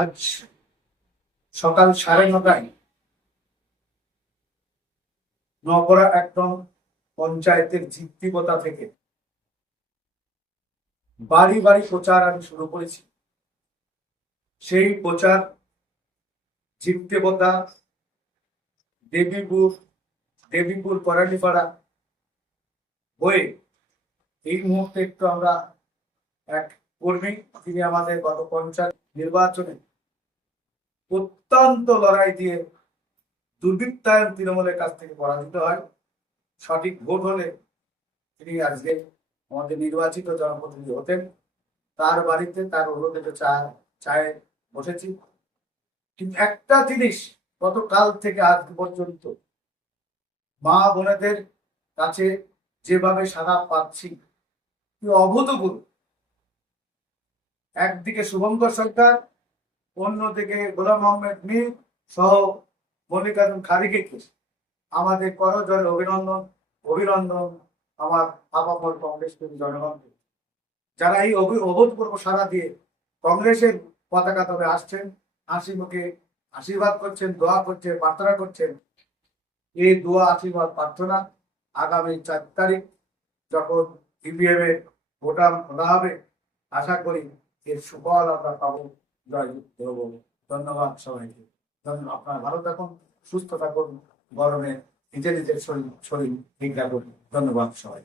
আজ সকাল 9:30টায় নগরা একদম পঞ্চায়েতের জিপ্তিপতা থেকে বাড়ি বাড়ি প্রচার আমি শুরু করেছি। সেই প্রচার জিপ্তিপতা দেবীপুর করালিপাড়া হয়ে এই মুহূর্তে একটু আমরা এক কর্মী, তিনি আমাদের গত পঞ্চায়েত নির্বাচনে অত্যন্ত লড়াই দিয়ে দুর্বৃত্তায়ন তৃণমূলের কাছ থেকে পরাজিত হয়। সঠিক ভোট হলে তিনি আজকে আমাদের নির্বাচিত জনপ্রতিনিধি হতেন। তার বাড়িতে তার অনুরোধে চায়ে বসেছি। কিন্তু একটা জিনিস, গতকাল থেকে আজ পর্যন্ত মা বোনেদের কাছে যেভাবে সাড়া পাচ্ছি, কি অভূতপূর্ব। একদিকে শুভঙ্কর সরকার, অন্যদিকে গোলাম আহমেদ মীর সহ মল্লিকার্জুন খাড়িকে আমাদের করজোড়ে অভিনন্দন আমার আপামর কংগ্রেস জনগণকে, যারা এই অভূতপূর্ব সাড়া দিয়ে কংগ্রেসের পতাকা তবে আসছেন, হাসি মুখে আশীর্বাদ করছেন, দোয়া করছেন, প্রার্থনা করছেন। এই দোয়া আশীর্বাদ প্রার্থনা আগামী 4 তারিখ যখন ইভিএম এর ভোটার খোলা হবে, আশা করি এর সুফল আমরা পাবো, জয়যুক্ত হব। ধন্যবাদ সবাইকে। ধন্যবাদ। আপনারা ভালো থাকুন, সুস্থ থাকুন, গরমে নিজের শরীর ভিক্ষা করুন। ধন্যবাদ সবাই।